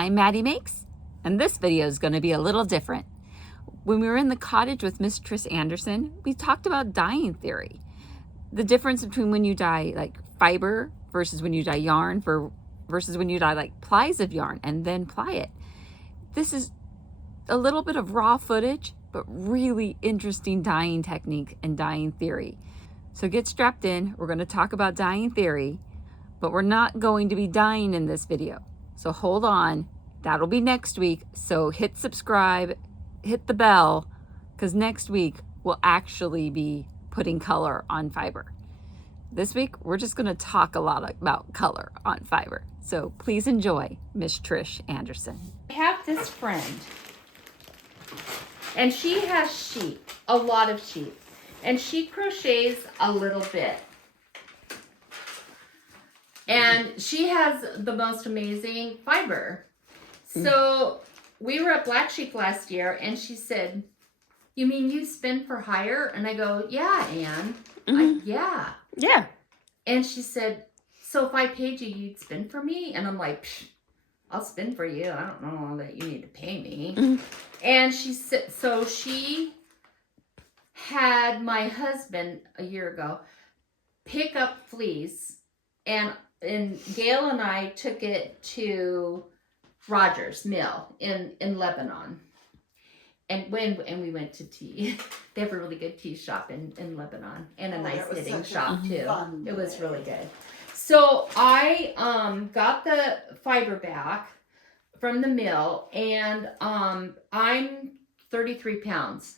I'm Maddie Makes, and this video is going to be a little different. When we were in the cottage with Miss Trish Anderson, we talked about dyeing theory. The difference between when you dye like fiber versus when you dye yarn versus when you dye like plies of yarn and then ply it. This is a little bit of raw footage, but really interesting dyeing technique and dyeing theory. So get strapped in. We're going to talk about dyeing theory, but we're not going to be dyeing in this video. So hold on, that'll be next week. So hit subscribe, hit the bell, because next week we'll actually be putting color on fiber. This week, we're just gonna talk a lot about color on fiber. So please enjoy Miss Trish Anderson. I have this friend, and she has sheep, a lot of sheep, and she crochets a little bit. And she has the most amazing fiber. So we were at Black Sheep last year, and she said, "You mean you spin for hire?" And I go, "Yeah, Ann." Yeah. Yeah. And she said, "So if I paid you, you'd spin for me?" And I'm like, "I'll spin for you. I don't know that you need to pay me." And she said, so she had my husband a year ago pick up fleece, and Gail and I took it to Rogers Mill in Lebanon. And we went to tea. They have a really good tea shop in Lebanon, and a nice knitting shop too. It was really good. So I got the fiber back from the mill, and I'm 33 pounds.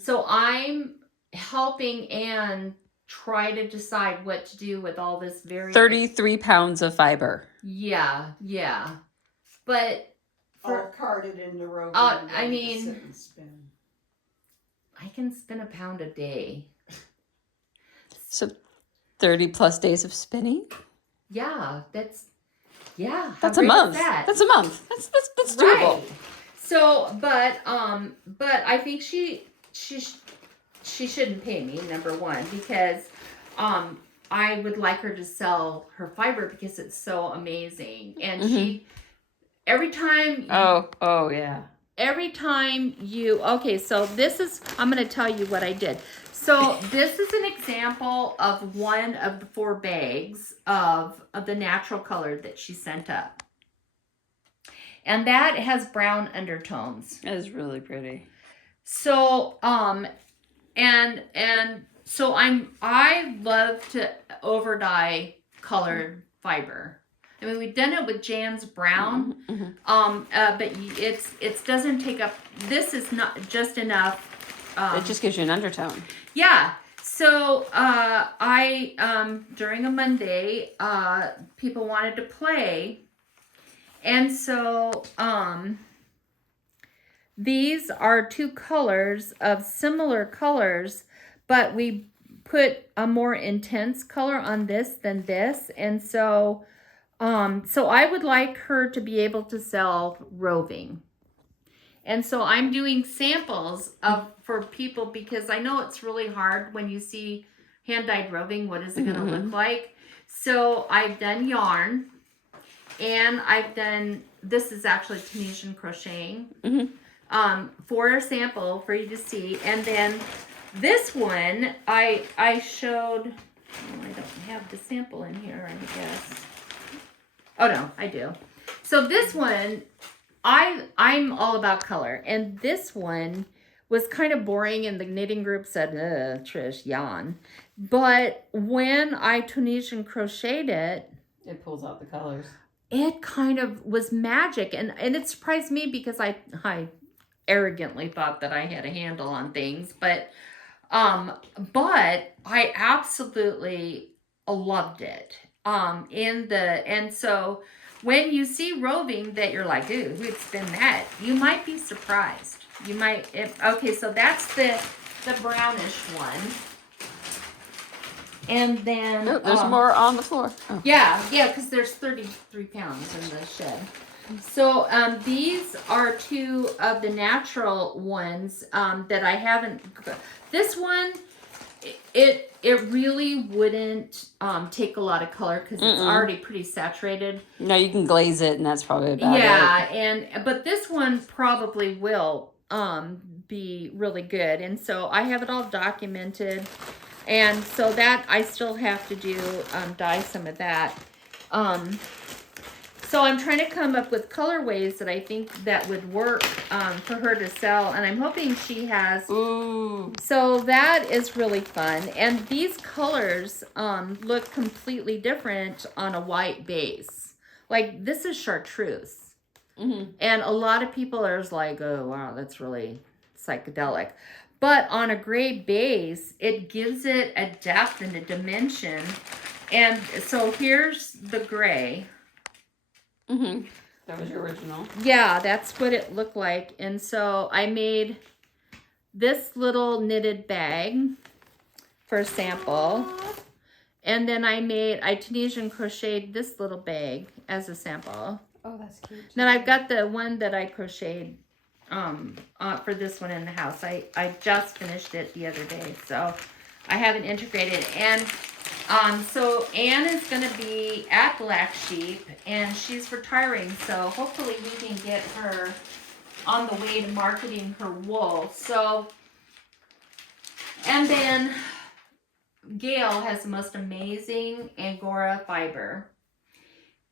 So I'm helping Anne try to decide what to do with all this 33 pounds of fiber. Yeah. But I'll cart it in the roving. I mean, sit and spin. I can spin a pound a day. So 30 plus days of spinning? Yeah, that's a month. That's a month. That's doable. Right. So, but I think she shouldn't pay me, number one, because I would like her to sell her fiber because it's so amazing. And she every time yeah. Every time so I'm going to tell you what I did. So this is an example of one of the 4 bags of the natural color that she sent up. And that has brown undertones. That is really pretty. So, and so I love to over dye colored fiber. I mean, we've done it with Jan's brown, but it doesn't take up. This is not just enough. It just gives you an undertone. Yeah. So I during a Monday, people wanted to play, and so these are 2 colors of similar colors, but we put a more intense color on this than this, and so. So I would like her to be able to sell roving. And so I'm doing samples for people, because I know it's really hard when you see hand-dyed roving. What is it going to look like? So I've done yarn, and I've done, this is actually Tunisian crocheting, for a sample for you to see. And then this one, I showed, I don't have the sample in here, I guess. Oh no, I do. So this one, I'm all about color, and this one was kind of boring, and the knitting group said, Trish, yawn. But when I Tunisian crocheted it, it pulls out the colors. It kind of was magic, and it surprised me because I arrogantly thought that I had a handle on things, but I absolutely loved it. And so when you see roving that you're like, ooh, who'd spin that? You might be surprised. You might, okay, so that's the brownish one. And then there's more on the floor. Yeah, because there's 33 pounds in the shed. So these are 2 of the natural ones that I haven't. This one It really wouldn't take a lot of color because it's already pretty saturated. No, you can glaze it, and that's probably about it. Yeah, but this one probably will be really good, and so I have it all documented, and so that I still have to do dye some of that. So I'm trying to come up with colorways that I think that would work for her to sell, and I'm hoping she has. Ooh. So that is really fun, and these colors look completely different on a white base. Like this is chartreuse, and a lot of people are just like, "Oh wow, that's really psychedelic," but on a gray base, it gives it a depth and a dimension. And so here's the gray. That was your original. Yeah, that's what it looked like. And so I made this little knitted bag for a sample. And then I Tunisian crocheted this little bag as a sample. Oh, that's cute. Then I've got the one that I crocheted for this one in the house. I just finished it the other day, so I haven't integrated. And so Anne is going to be at Black Sheep, and she's retiring, so hopefully we can get her on the way to marketing her wool. So, and then Gail has the most amazing Angora fiber,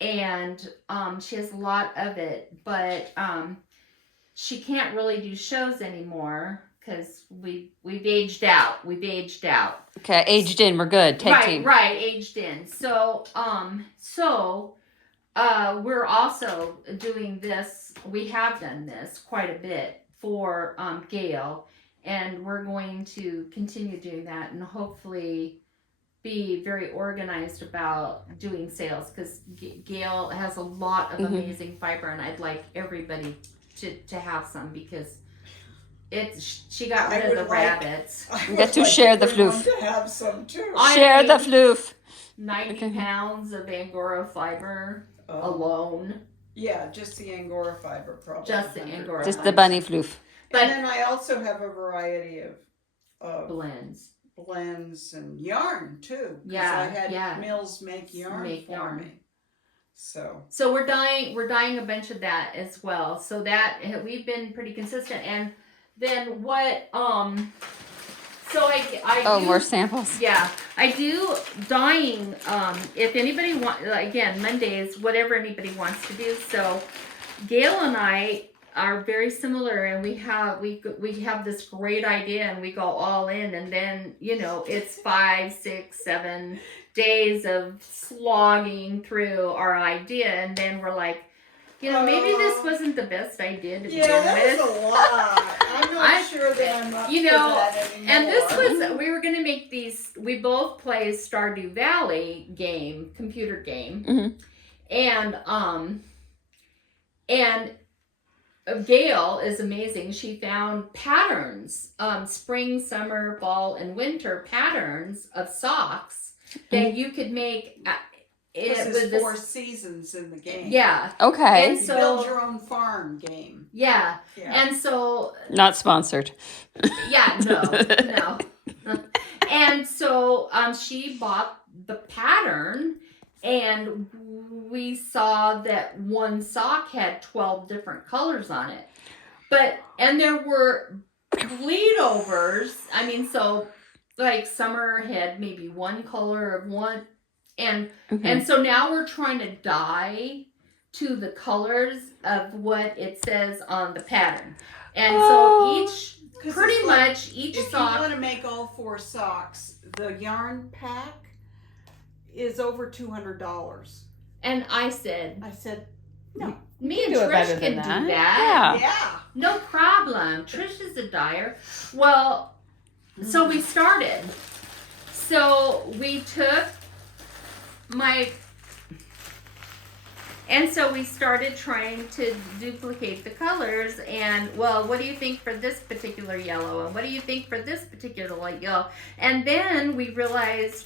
and she has a lot of it, but she can't really do shows anymore because we've aged out. Okay, aged in. We're good. Tag team. Right, aged in. So we're also doing this. We have done this quite a bit for Gail, and we're going to continue doing that, and hopefully be very organized about doing sales because Gail has a lot of amazing fiber, and I'd like everybody to have some because she got rid of the rabbits. You get to share the floof. To have some too. Share the floof. 90 pounds of Angora fiber alone. Yeah, just the Angora fiber probably. Just the Angora Just fiber. the bunny floof. But and then I also have a variety of blends and yarn too. Yeah, I had Mills make yarn for me. So we're dyeing a bunch of that as well. So that we've been pretty consistent. And then what so I do, more samples. Yeah, I do dyeing. If anybody wants, again, Mondays, whatever anybody wants to do. So Gail and I are very similar, and we have this great idea, and we go all in, and then it's 5, 6, 7 days of slogging through our idea, and then we're like, maybe this wasn't the best idea to begin with. That was a lot. I'm not sure that I'm up for that anymore. And this was, we were going to make these, we both play Stardew Valley computer game. And Gail is amazing. She found patterns, spring, summer, fall, and winter patterns of socks that you could make. This is 4 seasons in the game. Yeah. Okay. And so, you build your own farm game. Yeah. And so. Not sponsored. Yeah, no. And so she bought the pattern, and we saw that one sock had 12 different colors on it. And there were bleed overs. I mean, so like summer had maybe one color of one. And so now we're trying to dye to the colors of what it says on the pattern. And so each sock. If you want to make all 4 socks, the yarn pack is over $200. And I said, no. Me and Trish can do that. Yeah. No problem. Trish is a dyer. Well, so we started. So we took and so we started trying to duplicate the colors, and what do you think for this particular yellow, and what do you think for this particular light yellow? And then we realized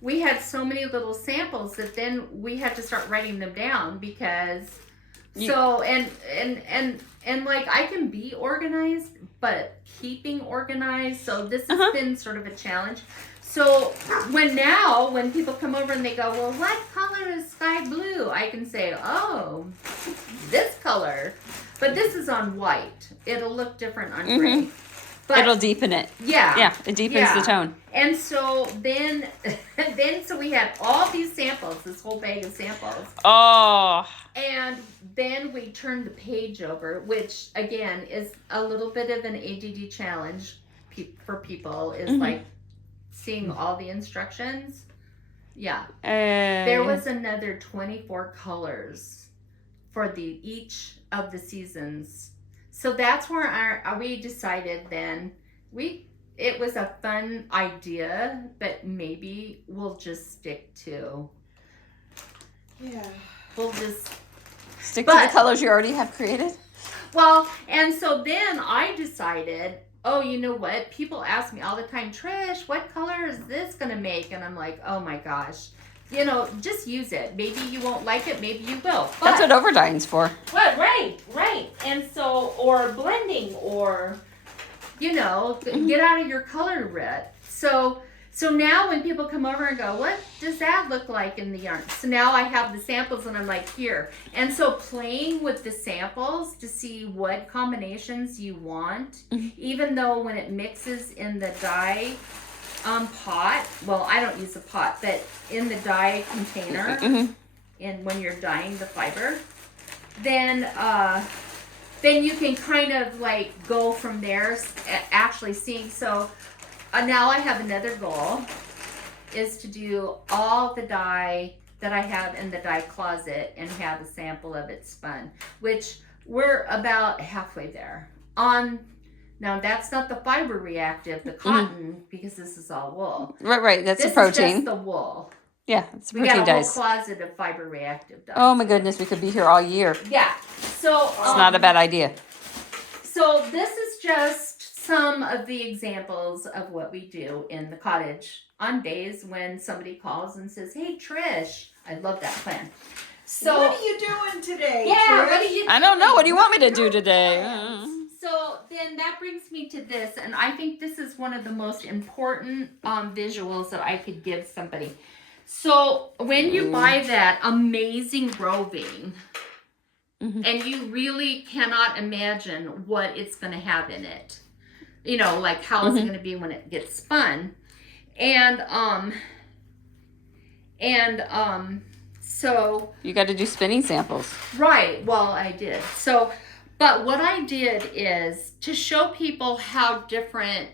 we had so many little samples that then we had to start writing them down because So and like I can be organized, but keeping organized. So this has been sort of a challenge. So when people come over and they go, well, what color is sky blue? I can say, oh, this color. But this is on white. It'll look different on gray. But it'll deepen it. Yeah. Yeah, it deepens the tone. And so then so we had all these samples, this whole bag of samples. Oh. And then we turned the page over, which again is a little bit of an ADD challenge for people, is like seeing all the instructions. Yeah. There was another 24 colors for each of the seasons. So that's where we decided then it was a fun idea, but maybe we'll just stick to. Yeah. We'll just stick to the colors you already have created. Well, and so then I decided, oh, you know what? People ask me all the time, Trish, what color is this gonna make? And I'm like, oh my gosh. You know, just use it. Maybe you won't like it, maybe you will. That's what overdying's for. What? Right. And so, or blending, or, you know, get out of your color rut. So now when people come over and go, what does that look like in the yarn? So now I have the samples and I'm like, here. And so playing with the samples to see what combinations you want, even though when it mixes in the dye pot, well, I don't use a pot, but in the dye container, and when you're dyeing the fiber, then you can kind of like go from there, actually seeing. So now I have another goal, is to do all the dye that I have in the dye closet and have a sample of it spun, which we're about halfway there. Now that's not the fiber reactive, the cotton, because this is all wool. Right. That's this the protein. This is just the wool. Yeah, it's we protein got a dyes. whole closet of fiber reactive dyes. Oh my goodness, we could be here all year. Yeah. So it's not a bad idea. So this is just some of the examples of what we do in the cottage on days when somebody calls and says, "Hey Trish," I love that plan. So what are you doing today? Yeah, Trish? what are you doing? I don't know. What do you want me to do today? So then that brings me to this, and I think this is one of the most important visuals that I could give somebody. So when you buy that amazing roving, and you really cannot imagine what it's going to have in it, you know, like how is it going to be when it gets spun, so you got to do spinning samples. Right. Well, I did. So, but what I did is to show people how different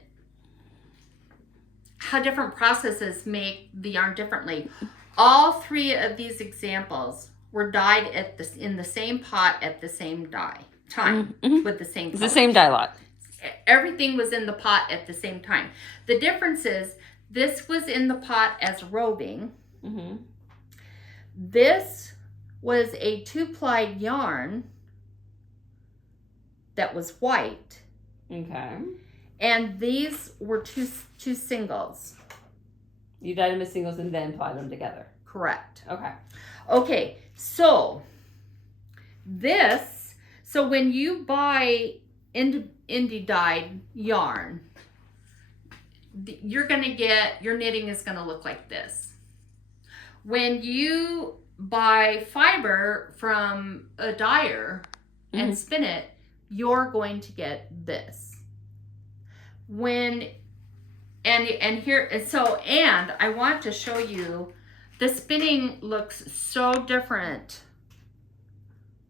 processes make the yarn differently. All three of these examples were dyed in the same pot at the same time with the same colors. The same dye lot. Everything was in the pot at the same time. The difference is this was in the pot as roving. This was a 2-ply yarn that was white. Okay. And these were two singles. You dyed them as singles and then plied them together. Correct. Okay. Okay, so when you buy indie dyed yarn, your knitting is going to look like this. When you buy fiber from a dyer and spin it, you're going to get this. And I want to show you, the spinning looks so different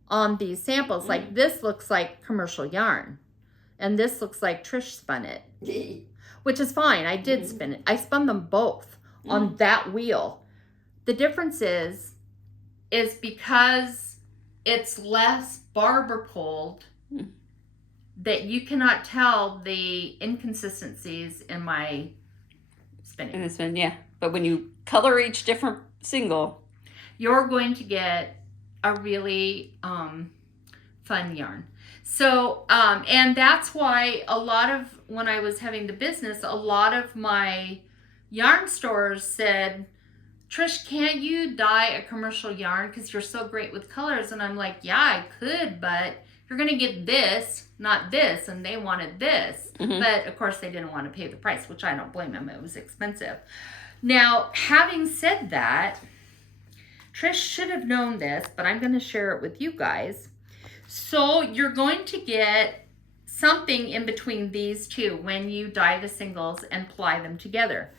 on these samples. Like this looks like commercial yarn, and this looks like Trish spun it, which is fine. I did spin it. I spun them both on that wheel. The difference is because it's less barber pulled, that you cannot tell the inconsistencies in my spinning. In the spin, yeah. But when you color each different single, you're going to get a really fun yarn. So, and that's why when I was having the business, a lot of my yarn stores said, Trish, can't you dye a commercial yarn because you're so great with colors? And I'm like, yeah, I could, but you're going to get this, not this. And they wanted this. But of course, they didn't want to pay the price, which I don't blame them. It was expensive. Now, having said that, Trish should have known this, but I'm going to share it with you guys. So you're going to get something in between these two when you dye the singles and ply them together.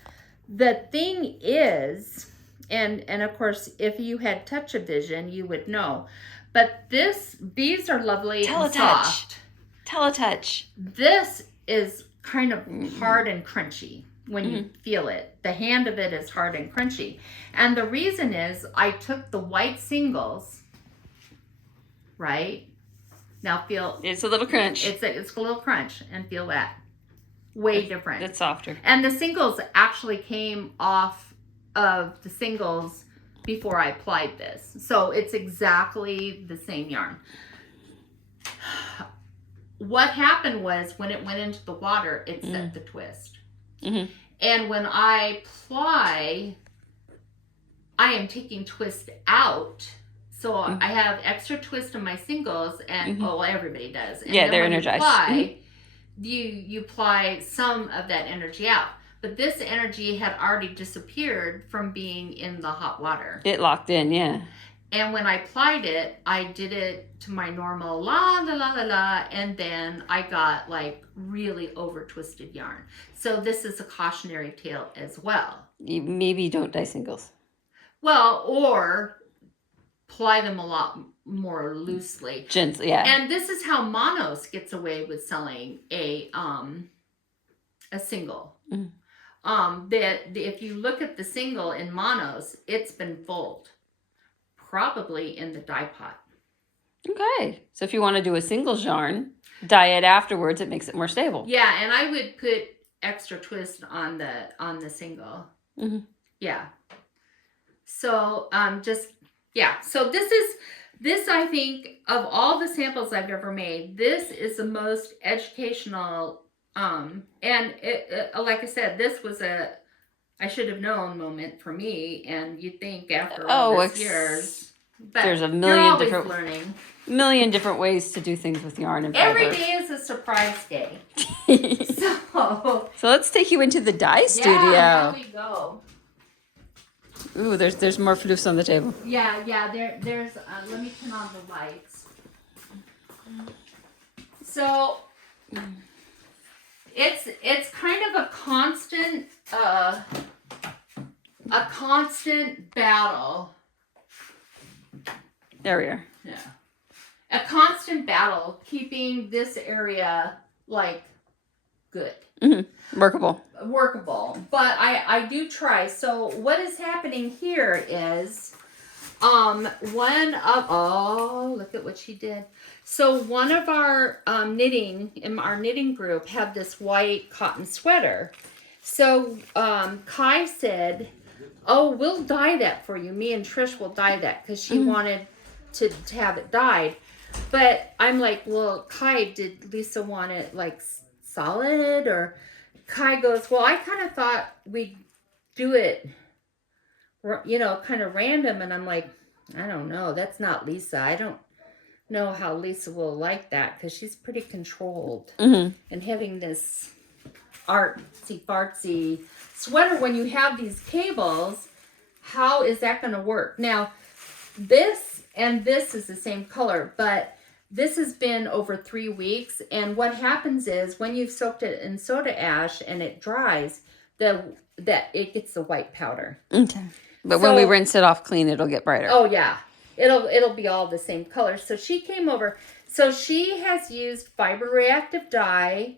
The thing is, and of course, if you had touch-a-vision, you would know. But these are lovely and soft. Teletouch. This is kind of hard and crunchy when you feel it. The hand of it is hard and crunchy. And the reason is I took the white singles, right? Now feel... It's a little crunch. It's a little crunch, and feel that. Way different. It's softer. And the singles actually came off of the singles before I applied this. So it's exactly the same yarn. What happened was when it went into the water, it set the twist. And when I ply, I am taking twist out. So I have extra twist in my singles, and everybody does. And yeah, they're energized. You ply some of that energy out. But this energy had already disappeared from being in the hot water. It locked in, yeah. And when I plied it, I did it to my normal la la la la la, and then I got like really over twisted yarn. So this is a cautionary tale as well. Maybe don't dye singles. Well, or ply them a lot more loosely. Gently, yeah. And this is how Monos gets away with selling a single. If you look at the single in Monos, it's been fulled, probably in the dye pot. Okay, so if you want to do a singles yarn, dye it afterwards. It makes it more stable. Yeah, and I would put extra twist on the single. Yeah. So So this I think of all the samples I've ever made, this is the most educational. And it, like I said, this was a I should have known moment for me. And you'd think after all these years, but there's a million different ways to do things with yarn and fiber. Every day is a surprise day. So let's take you into the dye studio. Yeah, here we go. Ooh, there's more floofs on the table. Yeah. There's. Let me turn on the lights. So it's kind of a constant battle. There we are. Yeah, a constant battle keeping this area like good. Workable. But I do try. So what is happening here is look at what she did. So one of our knitting group had this white cotton sweater. So Kai said, oh, we'll dye that for you. Me and Trish will dye that because she wanted to have it dyed. But I'm like, well, Kai, did Lisa want it like solid? Or Kai goes, well, I kind of thought we'd do it, kind of random. And I'm like, I don't know. That's not Lisa. I don't know how Lisa will like that because she's pretty controlled. And having this artsy-fartsy sweater when you have these cables, how is that going to work? Now, this and this is the same color, but this has been over 3 weeks, and what happens is when you've soaked it in soda ash and it dries, that it gets the white powder. Okay. But when we rinse it off clean, it'll get brighter. Oh yeah, it'll be all the same color. So she came over. So she has used fiber reactive dye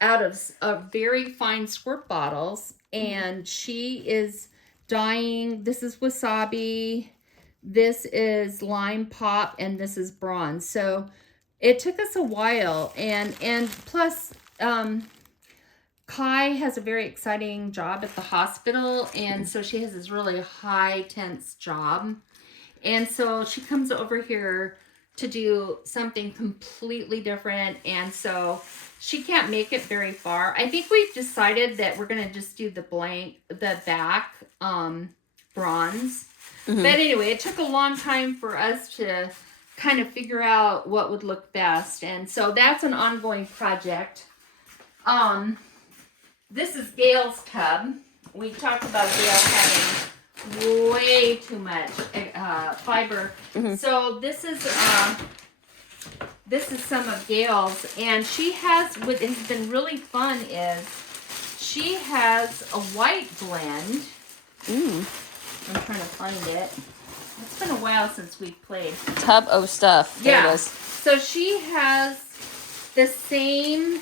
out of very fine squirt bottles, and she is dyeing. This is wasabi. This is lime pop, and this is bronze. So it took us a while, and plus Kai has a very exciting job at the hospital, and so she has this really high tense job, and so she comes over here to do something completely different, and so she can't make it very far. I think we've decided that we're gonna just do the back bronze. But anyway, it took a long time for us to kind of figure out what would look best. And so that's an ongoing project. This is Gail's tub. We talked about Gail having way too much fiber. So this is some of Gail's, and she has, what has been really fun is she has a white blend. I'm trying to find it. It's been a while since we've played. Tub of stuff. There it is. So she has the same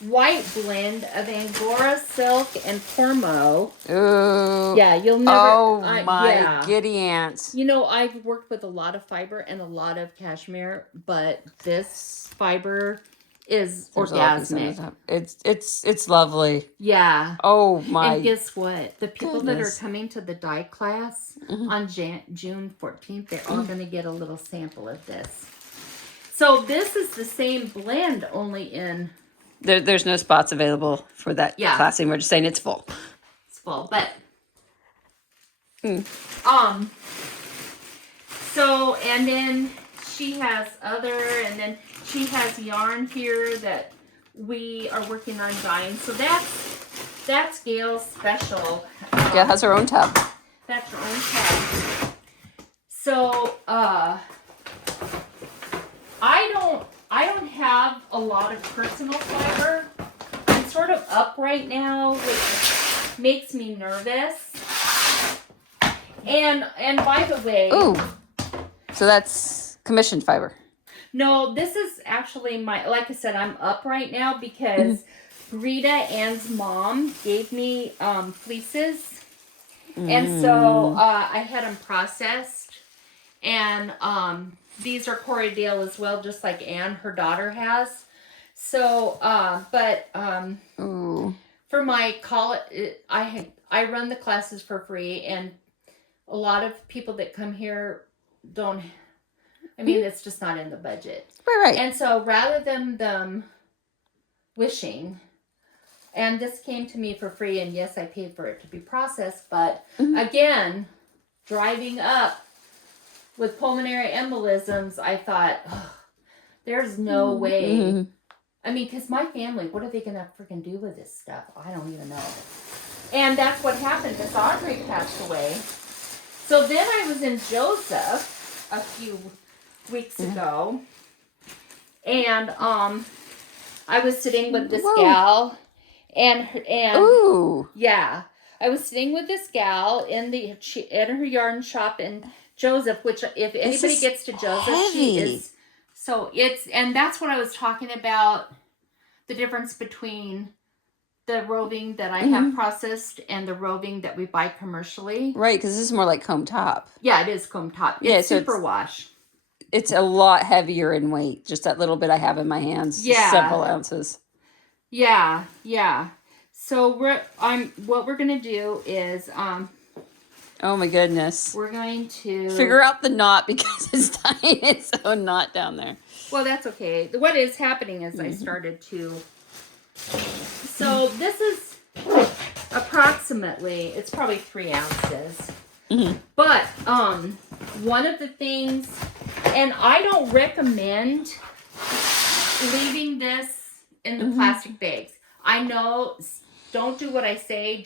white blend of Angora silk and Cormo. Ooh. Yeah, you'll never. Oh my giddy ants. You know, I've worked with a lot of fiber and a lot of cashmere, but this fiber is orgasmic. It's lovely. Yeah. Oh my. And guess what? The people that are goodness. coming to the dye class on June 14th, they're all going to get a little sample of this. So this is the same blend, only in... There's no spots available for that classing. We're just saying it's full. It's full, but... So, and then she has and then she has yarn here that we are working on dyeing. So that's Gail's special. Gail has her own tub. That's her own tub. So, I don't have a lot of personal fiber. I'm sort of up right now, which makes me nervous. And by the way, ooh, so that's commissioned fiber. No, this is actually like I said, I'm up right now because Rita Ann's mom gave me fleeces. And so I had them processed. And these are Corriedale as well, just like Anne, her daughter, has. So, for my college, I run the classes for free, and a lot of people that come here don't. I mean, it's just not in the budget. Right. And so, rather than them wishing, and this came to me for free, and yes, I paid for it to be processed, but again, driving up with pulmonary embolisms, I thought, there's no way. I mean, because my family, what are they going to freaking do with this stuff? I don't even know. And that's what happened because Audrey passed away. So then I was in Joseph a few weeks ago, and I was sitting with this gal, and ooh, yeah, I was sitting with this gal in her yarn shop in Joseph, which if anybody gets to Joseph, heavy. she is. So and that's what I was talking about, the difference between the roving that I have processed and the roving that we buy commercially. Right, because this is more like comb top. Yeah, it is comb top. It's superwash. It's a lot heavier in weight. Just that little bit I have in my hands. Yeah. Several ounces. Yeah. So what we're gonna do is oh my goodness. we're going to figure out the knot because it's tying its own knot down there. Well, that's okay. What is happening is I started to. So this is approximately, it's probably 3 ounces. But one of the things, and I don't recommend leaving this in the plastic bags. I know, don't do what I say.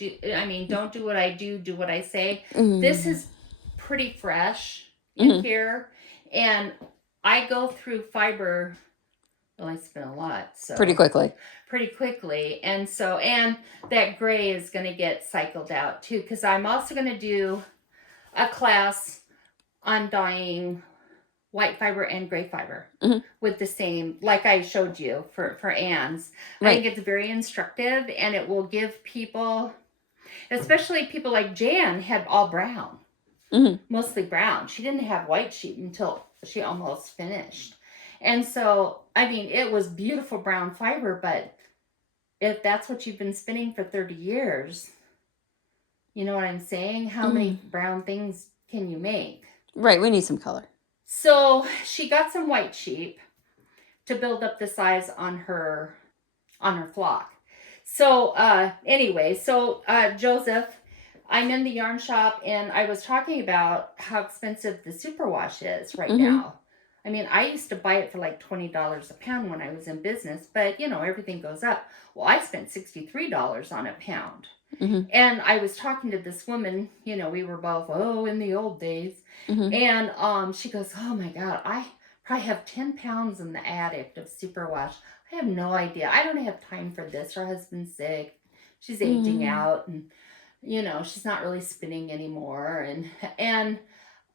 Don't do what I do what I say. This is pretty fresh in here. And I go through fiber, well, I spend a lot. So Pretty quickly. And so, and that gray is going to get cycled out too, because I'm also going to do a class on dyeing white fiber and gray fiber with the same, like I showed you for Anne's. Right. I think it's very instructive, and it will give people, especially people like Jan, had all brown, mostly brown. She didn't have white sheet until she almost finished. And so, I mean, it was beautiful brown fiber, but if that's what you've been spinning for 30 years, you know what I'm saying? How many brown things can you make? Right, we need some color. So she got some white sheep to build up the size on her flock. So anyway, Joseph, I'm in the yarn shop, and I was talking about how expensive the superwash is right Mhm. now. I mean, I used to buy it for like $20 a pound when I was in business, but you know, everything goes up. Well, I spent $63 on a pound. Mhm. And I was talking to this woman, you know, we were both, oh, in the old days. Mhm. And she goes, oh my God, I probably have 10 pounds in the attic of superwash. I have no idea. I don't have time for this. Her husband's sick. She's aging out, and you know, she's not really spinning anymore. And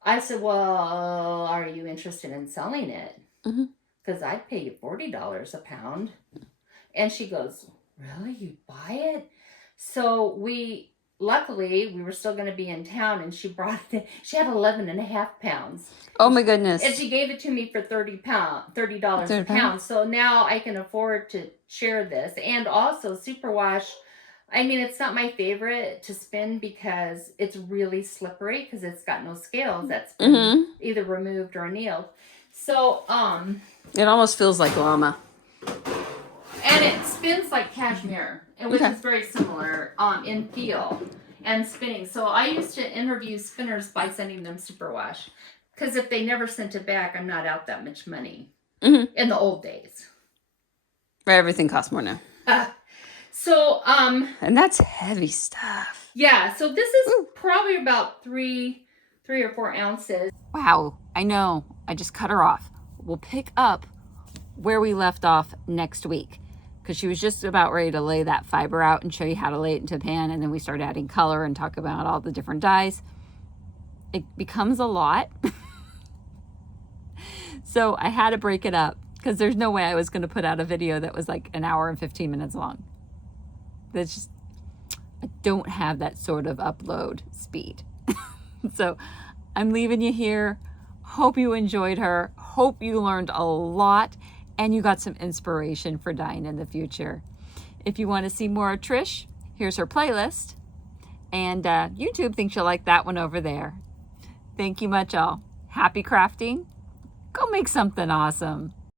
I said, well, are you interested in selling it? Mhm. Because I'd pay you $40 a pound. And she goes, really? You buy it? So luckily, we were still going to be in town, and she brought it. She had 11 and a half pounds. Oh my goodness. And she gave it to me for $30 a £30. pound. So now I can afford to share this. And also superwash, I mean, it's not my favorite to spin because it's really slippery because it's got no scales that's been either removed or annealed. So, it almost feels like llama. and it spins like cashmere, which is very similar in feel and spinning. So I used to interview spinners by sending them superwash, because if they never sent it back, I'm not out that much money in the old days. Where everything costs more now. And that's heavy stuff. Yeah, so this is probably about 3 or 4 ounces. Wow, I know. I just cut her off. We'll pick up where we left off next week, because she was just about ready to lay that fiber out and show you how to lay it into a pan, and then we start adding color and talk about all the different dyes. It becomes a lot. So I had to break it up, because there's no way I was going to put out a video that was like an hour and 15 minutes long. That's just, I don't have that sort of upload speed. So I'm leaving you here. Hope you enjoyed her. Hope you learned a lot and you got some inspiration for dyeing in the future. If you want to see more of Trish, here's her playlist. And YouTube thinks you'll like that one over there. Thank you much, all. Happy crafting. Go make something awesome.